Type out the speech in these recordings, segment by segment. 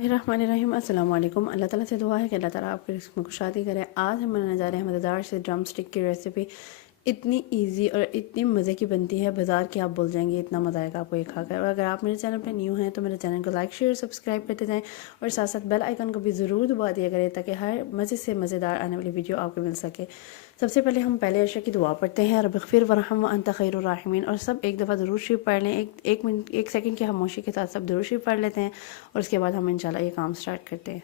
रहमानिर्रहीम अस्सलाम वालेकुम। अल्लाह ताला से दुआ है कि अल्लाह ताला आपके रिस्क में कुशादी करे। आज हम बनाने जा रहे हैं मज़ेदार से ड्रम स्टिक की रेसिपी। इतनी इजी और इतनी मज़े की बनती है, बाज़ार की आप भूल जाएंगे, इतना मज़ा आएगा आपको ये खाकर। और अगर आप मेरे चैनल पे न्यू हैं तो मेरे चैनल को लाइक शेयर सब्सक्राइब करते जाएं और साथ साथ बेल आइकन को भी ज़रूर दबा दिया करें ताकि हर मज़े से मज़ेदार आने वाली वीडियो आपको मिल सके। सबसे पहले हम पहले अशा की दुआ पढ़ते हैं, रब्बिग़फिर वरहम व अंत खैरुर राहिमीन। और सब एक दफ़ा ज़रूर शरीफ पढ़ लें, एक मिनट 1 सेकंड की खामोशी के साथ सब ज़रूर शरीफ पढ़ लेते हैं और उसके बाद हम इंशाल्लाह ये काम स्टार्ट करते हैं।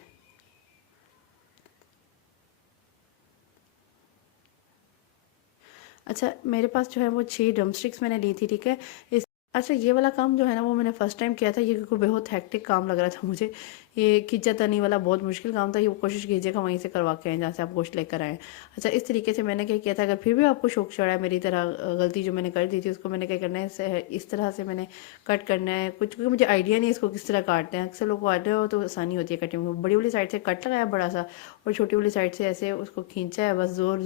अच्छा, मेरे पास जो है वो 6 ड्रम स्टिक्स मैंने ली थी, ठीक है। इस अच्छा, ये वाला काम जो है ना वो मैंने फ़र्स्ट टाइम किया था, ये क्योंकि बहुत हेक्टिक काम लग रहा था मुझे। ये खींचा तनी वाला बहुत मुश्किल काम था, ये कोशिश कीजिएगा वहीं से करवा के आएँ जहाँ से आप गोश्त लेकर आएँ। अच्छा, इस तरीके से मैंने क्या किया था, अगर फिर भी आपको शौक चढ़ा है मेरी तरह गलती जो मैंने कर दी थी, उसको मैंने क्या करना है, इस तरह से मैंने कट करना है कुछ, क्योंकि मुझे आइडिया नहीं है इसको किस तरह काटते हैं। अक्सर लोग काट रहे हो तो आसानी होती है कटिंग में। बड़ी वाली साइड से कट लगाया बड़ा सा, और छोटी वाली साइड से ऐसे उसको खींचा है, बस ज़ोर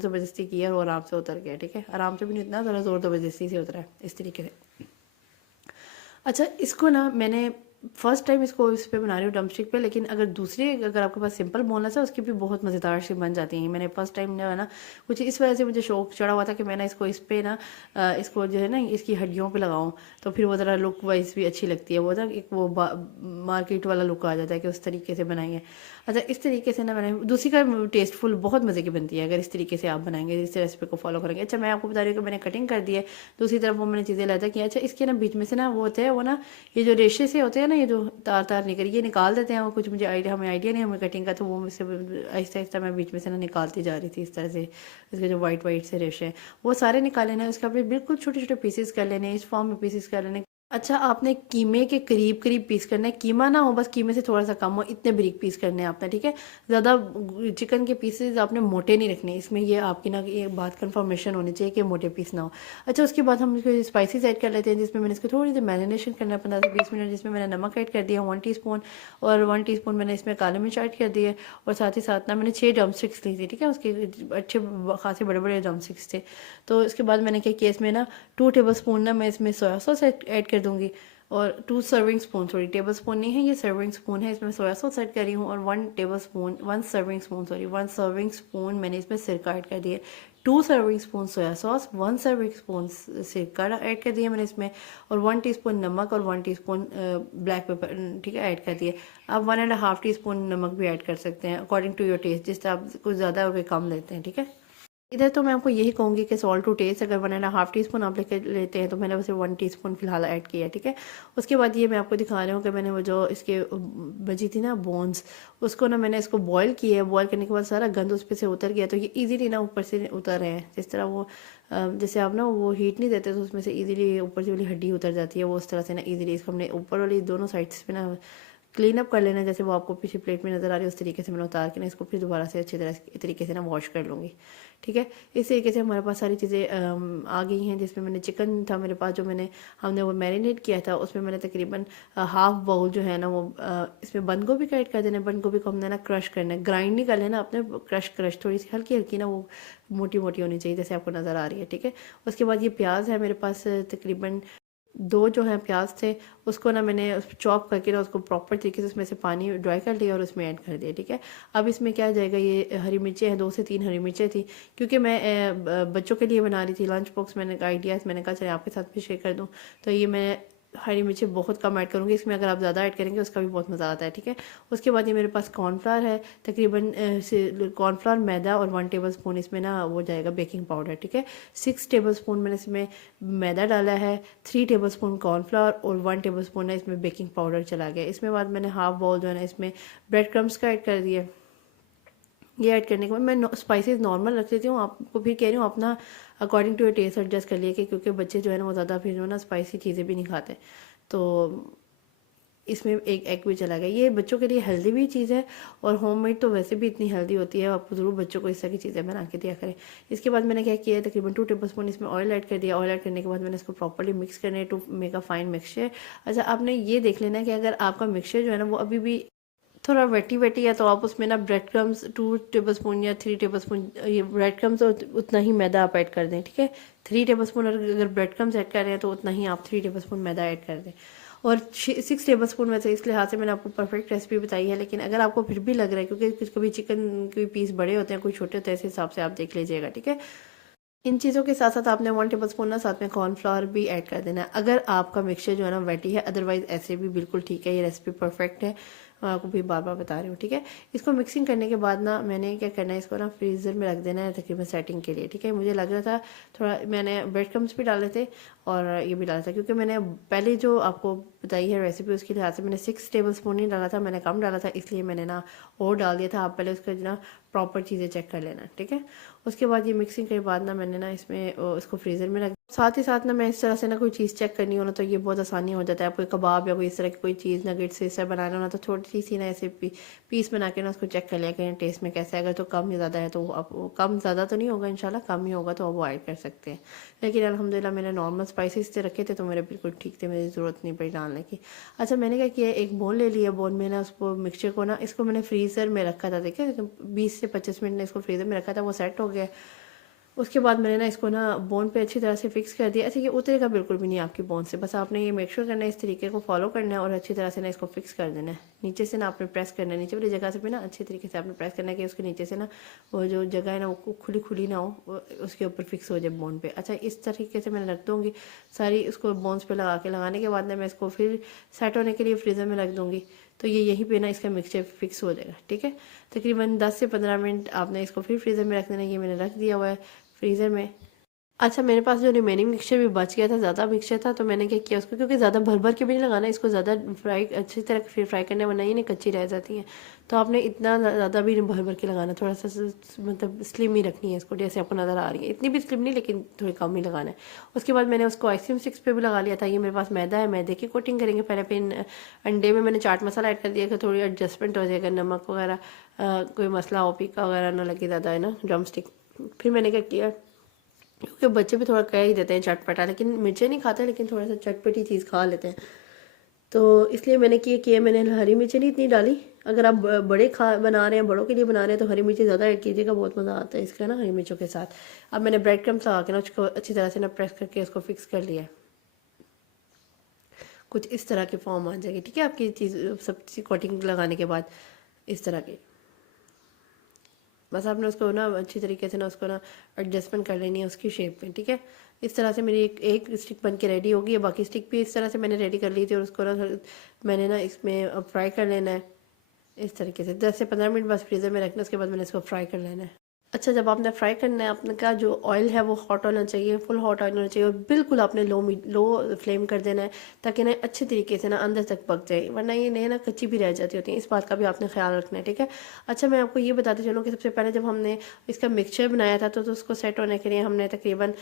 ज़बरदस्ती किया और आराम से उतर गया, ठीक है। आराम से भी नहीं, इतना ज़रा ज़ोर ज़बरदस्ती से उतरा है इस तरीके से। अच्छा, इसको ना मैंने फ़र्स्ट टाइम इसको इस पे बना रही हूँ ड्रमस्टिक पे, लेकिन अगर आपके पास सिंपल बोनलेस है उसकी भी बहुत मज़ेदार सी बन जाती हैं। मैंने फ़र्स्ट टाइम जो है ना, कुछ इस वजह से मुझे शौक चढ़ा हुआ था कि मैं ना इसको इस पे ना इसको जो है ना इसकी हड्डियों पे लगाऊं, तो फिर वो ज़रा लुक वाइज भी अच्छी लगती है। वो ना एक वो मार्केट वाला लुक आ जाता है कि उस तरीके से बनाएंगे। अच्छा, इस तरीके से ना मैंने दूसरी का टेस्टफुल बहुत मज़े की बनती है अगर इस तरीके से आप बनाएंगे, इस रेसिपी को फॉलो करेंगे। अच्छा, मैं आपको बता रही हूँ कि मैंने कटिंग कर दी है, दूसरी तरफ वो मैंने चीज़ें लाता कि अच्छा इसके ना बीच में से ना वो होते हैं, वो ना ये जो रेशे से होते हैं ना, ये जो तार तार निकल ये निकाल देते हैं। वो कुछ मुझे हमें आइडिया नहीं हमें कटिंग का, तो वो मुझसे आहिस्ता आहिस्ता मैं बीच में से ना निकालती जा रही थी इस तरह से। इसके जो वाइट वाइट से रेशे हैं वो सारे निकाल लेने, उसके अपने बिल्कुल छोटे छोटे पीसेस कर लेने, इस फॉर्म में पीसेस कर लेने। अच्छा, आपने कीमे के करीब करीब पीस करना है, कीमा ना हो बस कीमे से थोड़ा सा कम हो, इतने बारीक पीस करने हैं आपने, ठीक है। ज़्यादा चिकन के पीसेस आपने मोटे नहीं रखने, इसमें ये आपकी ना ये बात कंफर्मेशन होनी चाहिए कि मोटे पीस ना हो। अच्छा, उसके बाद हम इसको स्पाइसेस ऐड कर लेते हैं, जिसमें मैंने इसको थोड़ी सी मैरिनेशन करना है 15 से 20 मिनट, जिसमें मैंने नमक ऐड कर दिया 1 टीस्पून, और 1 टीस्पून मैंने इसमें काली मिर्च ऐड कर दी है। और साथ ही साथ ना मैंने 6 ड्रम स्टिक्स ली थी, ठीक है। उसके अच्छे खासे बड़े बड़े ड्रम स्टिक्स थे। तो इसके बाद मैंने क्या किया, इसमें ना 2 टेबल स्पून ना मैं इसमें सोया सॉस ऐड कर दूँगी, और 2 serving spoon, sorry table spoon नहीं है ये सर्विंग स्पून है, इसमें सोया सॉस ऐड कर रही हूँ। और 1 सर्विंग स्पून मैंने इसमें सिरका ऐड कर दिया। 2 serving spoon soya sauce, 1 serving spoon सिरका ऐड कर दिया मैंने इसमें, और 1 टीस्पून नमक और 1 टीस्पून ब्लैक पेपर, ठीक है, ऐड कर दिए। आप 1.5 टीस्पून नमक भी ऐड कर सकते हैं अकॉर्डिंग टू योर टेस्ट, जिस तरह आप कुछ ज़्यादा और कोई कम लेते हैं, ठीक है। इधर तो मैं आपको यही कहूँगी कि सॉल्ट टू टेस्ट, अगर 1.5 टीस्पून आप लेते हैं तो मैंने उसे 1 टीस्पून फिलहाल ऐड किया, ठीक है। उसके बाद ये मैं आपको दिखा रही हूँ कि मैंने वो जो इसके बची थी ना बोन्स, उसको ना मैंने इसको बॉईल किया है। बॉईल करने के बाद सारा गंद उस पर से उतर गया, तो ये इजीली ना ऊपर से उतर रहे हैं, जिस तरह वो जैसे आप ना वो हीट नहीं देते तो उसमें से इजीली ऊपर से वाली हड्डी उतर जाती है, वो उस तरह से ना इजीली इसको हमने ऊपर वाली दोनों साइड्स पे ना क्लीन अप कर लेना, जैसे वो आपको पीछे प्लेट में नज़र आ रही है उस तरीके से मैंने उतार के ना इसको फिर दोबारा से अच्छी तरह तरीके से ना वॉश कर लूँगी, ठीक है। इस तरीके से हमारे पास सारी चीज़ें आ गई हैं। जिसमें मैंने चिकन था मेरे पास, जो हमने वो मैरिनेट किया था, उसमें मैंने तकरीबन हाफ बाउल जो है ना वो इसमें बंद गोभी का ऐड कर देना। बंद गोभी को हमने ना क्रश करना है, ग्राइंड नहीं कर लेना अपने, क्रश थोड़ी सी हल्की हल्की ना, वो मोटी मोटी होनी चाहिए जैसे आपको नज़र आ रही है, ठीक है। उसके बाद ये प्याज है मेरे पास, तकरीबन 2 जो हैं प्याज थे, उसको ना मैंने चॉप करके ना उसको प्रॉपर तरीके से उसमें से पानी ड्राई कर लिया और उसमें ऐड कर दिया, ठीक है। अब इसमें क्या जाएगा, ये हरी मिर्चें हैं, 2 से 3 हरी मिर्चें थी, क्योंकि मैं बच्चों के लिए बना रही थी लंच बॉक्स, मैंने आइडिया मैंने कहा चले आपके साथ भी शेयर कर दूँ। तो ये मैं हरी मिर्ची बहुत कम ऐड करूँगी इसमें, अगर आप ज़्यादा ऐड करेंगे उसका भी बहुत मज़ा आता है, ठीक है। उसके बाद ये मेरे पास कॉर्नफ्लावर है, तकरीबन कॉर्नफ्लावर, मैदा और 1 टेबल स्पून इसमें ना वो जाएगा बेकिंग पाउडर, ठीक है। 6 टेबल स्पून मैंने इसमें मैदा डाला है, 3 टेबल स्पून कॉर्नफ्लावर और 1 टेबल स्पून है इसमें बेकिंग पाउडर चला गया। इसमें बाद मैंने हाफ बाउल जो है ना इसमें ब्रेड क्रम्स का ऐड कर दिया। ये ऐड करने के बाद मैं स्पाइसेस नॉर्मल रख देती हूँ, आपको फिर कह रही हूँ अपना according to your taste adjust कर लिए, कि क्योंकि बच्चे जो है ना वो ज़्यादा फिर जो ना स्पाइसी चीज़ें भी नहीं खाते, तो इसमें एक एग भी चला गया। ये बच्चों के लिए हेल्दी भी चीज़ है, और होममेड तो वैसे भी इतनी हेल्दी होती है, आपको ज़रूर बच्चों को इस तरह की चीज़ें बना के दिया करें। इसके बाद मैंने क्या किया है, तकरीबन 2 टेबल स्पून इसमें ऑयल ऐड कर दिया। ऑयल ऐड करने के बाद मैंने इसको प्रॉपर्ली मिक्स करना है to make a fine mixture. अच्छा, आपने ये देख लेना है कि अगर आपका मिक्सचर जो है ना वो अभी भी थोड़ा वेटी वेटी है, तो आप उसमें ना ब्रेड क्रम्स 2 टेबल स्पून या 3 टेबल स्पून, ये ब्रेड क्रम्स उतना ही मैदा आप ऐड कर दें, ठीक है। 3 टेबल स्पून अगर ब्रेड क्रम्स ऐड कर रहे हैं तो उतना ही आप 3 टेबल स्पून मैदा ऐड कर दें। और 6 टेबल स्पून में से इस लिहाज से मैंने आपको परफेक्ट रेसिपी बताई है। लेकिन अगर आपको फिर भी लग रहा है, क्योंकि कभी चिकन के पीस बड़े होते हैं, कोई छोटे होते हैं, इस हिसाब से आप देख लीजिएगा, ठीक है। इन चीज़ों के साथ साथ आपने 1 टेबल स्पून ना साथ में कॉर्नफ्लावर भी ऐड कर देना है, अगर आपका मिक्सचर जो है ना वेटी है। अदरवाइज ऐसे भी बिल्कुल ठीक है, ये रेसिपी परफेक्ट है, मैं आपको भी बार बार बता रही हूँ, ठीक है। इसको मिक्सिंग करने के बाद ना मैंने क्या करना है, इसको ना फ्रीज़र में रख देना है तकरीबन सेटिंग के लिए, ठीक है। मुझे लग रहा था थोड़ा, मैंने ब्रेड क्रम्स भी डाले थे और ये भी डाला था, क्योंकि मैंने पहले जो आपको बताई है रेसिपी उसके लिहाज से मैंने 6 टेबल स्पून ही डाला था, मैंने कम डाला था, इसलिए मैंने ना और डाल दिया था। आप पहले उसका ना प्रॉपर चीज़ें चेक कर लेना, ठीक है। उसके बाद ये मिक्सिंग के बाद ना मैंने ना इसमें इसको फ्रीज़र में रख, साथ ही साथ ना मैं इस तरह से ना कोई चीज़ चेक करनी हो ना तो ये बहुत आसानी हो जाता है। आप कोई कबाब या कोई इस तरह की कोई चीज़ नगेट से इस तरह बनाना हो ना तो छोटी सी ना ऐसे पीस बना के ना उसको चेक कर लिया करें टेस्ट में कैसा है। अगर तो कम या ज़्यादा है तो आप, कम ज़्यादा तो नहीं होगा इंशाल्लाह, कम ही होगा तो आप वो ऐड कर सकते हैं। लेकिन अल्हम्दुलिल्लाह मैंने नॉर्मल स्पाइसेस से रखे थे तो मेरे बिल्कुल ठीक थे, मेरी ज़रूरत नहीं पड़ी डालने की। अच्छा, मैंने क्या किया, एक बोल ले लिया, बोल में ना उसको मिक्सचर को ना, इसको मैंने फ्रीज़र में रखा था, देखिए 20 से 25 मिनट ने इसको फ्रीज़र में रखा था, वो सेट हो गया। उसके बाद मैंने ना इसको ना बोन पे अच्छी तरह से फिक्स कर दिया। अच्छा, ये उतरेगा बिल्कुल भी नहीं आपकी बोन से, बस आपने ये मेक श्योर करना है, इस तरीके को फॉलो करना है और अच्छी तरह से ना इसको फिक्स कर देना है। नीचे से ना आपने प्रेस करना है, नीचे वाली जगह से भी ना अच्छी तरीके से आपने प्रेस करना है कि उसके नीचे से ना वो जो जगह है ना वो खुली खुली ना हो, उसके ऊपर फिक्स हो जाए बोन पे। अच्छा, इस तरीके से मैंने रख दूँगी सारी, उसको बोन्स पे लगाने के बाद ना मैं इसको फिर सेट होने के लिए फ्रीज़र में रख दूँगी। तो ये यहीं पे ना इसका मिक्सचर फिक्स हो जाएगा, ठीक है। तकरीबन 10 से 15 मिनट आपने इसको फिर फ्रीज़र में रख देना। ये मैंने रख दिया हुआ है फ्रीज़र में। अच्छा, मेरे पास जो रिमेनिंग मिक्सचर भी बच गया था, ज़्यादा मिक्सचर था, तो मैंने क्या किया उसको, क्योंकि ज़्यादा भर भर के भी नहीं लगाना, इसको ज़्यादा फ्राई अच्छी तरह फिर फ्राई करना, वरना ये नहीं कच्ची रह जाती हैं। तो आपने इतना ज़्यादा भी नहीं भर भर के लगाना, थोड़ा सा मतलब स्लिम ही रखनी है इसको, जैसे आपको नज़र आ रही है, इतनी भी स्लिम नहीं लेकिन थोड़ी कम ही लगाना है। उसके बाद मैंने उसको आइसक्रीम स्टिक्स पे भी लगा लिया था। ये मेरे पास मैदा है, मैदे की कोटिंग करेंगे पहले। फिर अंडे में मैंने चाट मसाला ऐड कर दिया कि थोड़ी एडजस्टमेंट हो जाएगा, नमक वगैरह कोई मसला हो, फीका वगैरह ना लगे ज़्यादा, है ना, ड्रम स्टिक। फिर मैंने क्या किया, क्योंकि बच्चे भी थोड़ा कह ही देते हैं चटपटा, लेकिन मिर्चें नहीं खाते, लेकिन थोड़ा सा चटपटी चीज़ खा लेते हैं, तो इसलिए मैंने किया मैंने हरी मिर्चें नहीं इतनी डाली। अगर आप बड़े बना रहे हैं, बड़ों के लिए बना रहे हैं तो हरी मिर्ची ज़्यादा ऐड कीजिएगा, बहुत मज़ा आता है इसका ना हरी मिर्चों के साथ। अब मैंने ब्रेड क्रम्स लगा के ना उसको अच्छी तरह से ना प्रेस करके उसको फिक्स कर लिया, कुछ इस तरह की फॉर्म आ जाएगी, ठीक है, आपकी चीज़ सब चीज़ कोटिंग लगाने के बाद इस तरह की। बस आपने उसको ना अच्छी तरीके से ना उसको ना एडजस्टमेंट कर लेनी है उसकी शेप में, ठीक है। इस तरह से मेरी एक स्टिक बन के रेडी होगी। बाकी स्टिक भी इस तरह से मैंने रेडी कर ली थी और उसको ना मैंने ना इसमें अब फ्राई कर लेना है इस तरीके से। 10 से 15 मिनट बस फ्रीज़र में रखना, उसके बाद मैंने इसको फ्राई कर लेना है। अच्छा, जब आपने फ्राई करना है, आपने का जो ऑयल है वो हॉट होना चाहिए, फुल हॉट ऑयल होना चाहिए, और बिल्कुल आपने लो फ्लेम कर देना है ताकि ना अच्छे तरीके से ना अंदर तक पक जाए, वरना ये नहीं ना कच्ची भी रह जाती होती है। इस बात का भी आपने ख्याल रखना है, ठीक है। अच्छा, मैं आपको ये बताते चलूँ कि सबसे पहले जब हमने इसका मिक्सचर बनाया था तो उसको सेट होने के लिए हमने तकरीबन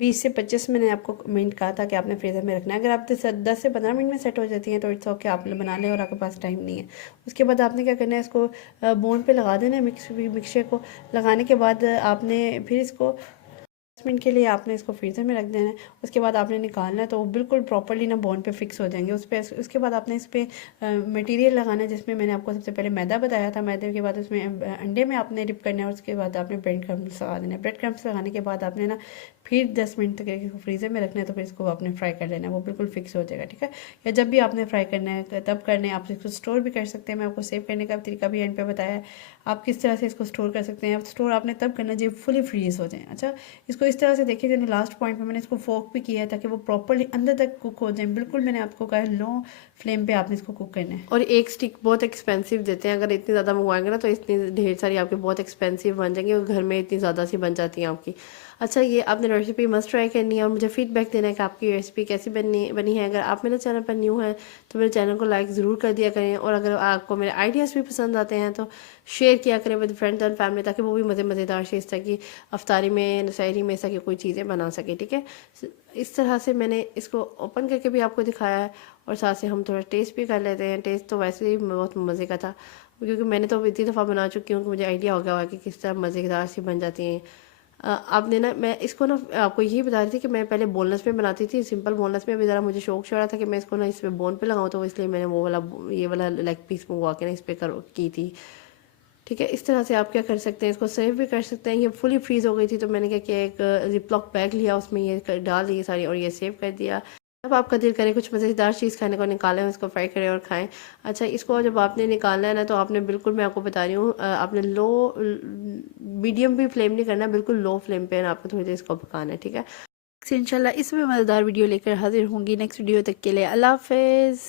20 से 25 मैंने आपको मिनट कहा था कि आपने फ्रीज़र में रखना है। अगर आप 10 से 15 मिनट में सेट हो जाती हैं तो इट्स ओके, आप बना लें और आपके पास टाइम नहीं है। उसके बाद आपने क्या करना है, इसको बोन पे लगा देना है मिक्सचर को। लगाने के बाद आपने फिर इसको 10 मिनट के लिए आपने इसको फ्रीज़र में रख देना है। उसके बाद आपने निकालना है तो वो बिल्कुल प्रॉपर्ली ना बोन पे फिक्स हो जाएंगे उस पर। उसके बाद आपने इस पर मटेरियल लगाना है, जिसमें मैंने आपको सबसे पहले मैदा बताया था। मैदे के बाद उसमें अंडे में आपने डिप करना है, उसके बाद आपने ब्रेड क्रम्स लगा देना है। ब्रेड क्रम्स लगाने के बाद आपने ना फिर 10 मिनट तक इसको फ्रीज़र में रखना है, तो फिर इसको आपने फ्राई कर लेना है, वो बिल्कुल फिक्स हो जाएगा, ठीक है। या जब भी आपने फ्राई करना है तब करना है। आप इसको स्टोर भी कर सकते हैं, मैं आपको सेव करने का तरीका भी एंड पे बताया है, आप किस तरह से इसको स्टोर कर सकते हैं। स्टोर आपने तब करना जब फुली फ्रीज हो जाए। अच्छा, इसको इस तरह से देखिए, मैंने लास्ट पॉइंट में मैंने इसको फोक भी किया है ताकि वो प्रॉपर्ली अंदर तक कुक हो जाए। बिल्कुल मैंने आपको कहा लो फ्लेम पे आपने इसको कुक करना है। और एक स्टिक बहुत एक्सपेंसिव देते हैं, अगर इतनी ज़्यादा मंगवाएंगे ना तो इतनी ढेर सारी आपकी बहुत एक्सपेंसिव बन जाएंगी और घर में इतनी ज़्यादा सी बन जाती हैं आपकी। अच्छा, ये आपने रेसिपी मस्ट ट्राई करनी है और मुझे फीडबैक देना है कि आपकी रेसिपी कैसी बनी है। अगर आप मेरे चैनल पर न्यू हैं तो मेरे चैनल को लाइक ज़रूर कर दिया करें, और अगर आपको मेरे आइडियाज़ भी पसंद आते हैं तो शेयर किया करें विद फ्रेंड्स एंड फैमिली, ताकि वो भी मज़ेदार से इस तरह की अफ्तारी में, सहरी में इस तरह की कोई चीज़ें बना सके, ठीक है। इस तरह से मैंने इसको ओपन करके भी आपको दिखाया है और साथ से हम थोड़ा टेस्ट भी कर लेते हैं। टेस्ट तो वैसे ही बहुत मज़े का था, क्योंकि मैंने तो इतनी दफ़ा बना चुकी हूँ कि मुझे आइडिया हो गया हुआ कि किस तरह मज़ेदार सी बन जाती हैं। आपने ना, मैं इसको ना आपको यही बता रही थी कि मैं पहले बोनलेस में बनाती थी, सिंपल बोनलेस में। अभी ज़रा मुझे शौक चढ़ा था कि मैं इसको ना इस पर बोन पे लगाऊँ, तो इसलिए मैंने वो वाला ये वाला लेग पीस मंगवा के ना इस पर की थी, ठीक है। इस तरह से आप क्या कर सकते हैं, इसको सेव भी कर सकते हैं। ये फुली फ्रीज़ हो गई थी तो मैंने क्या किया, एक जिपलॉक बैग लिया, उसमें ये डाल दी सारी और ये सेव कर दिया। अब आपका दिल करे कुछ मज़ेदार चीज़ खाने को, निकालें उसको, फ्राई करें और खाएं। अच्छा, इसको जब आपने निकालना है ना, तो आपने बिल्कुल, मैं आपको बता रही हूँ, आपने लो मीडियम भी फ्लेम नहीं करना, बिल्कुल लो फ्लेम पे आपको थोड़ी देर इसको पकाना है, ठीक है। इंशाल्लाह इसमें मज़ेदार वीडियो लेकर हाजिर होंगी नेक्स्ट वीडियो तक के लिए अल्लाह हाफिज़।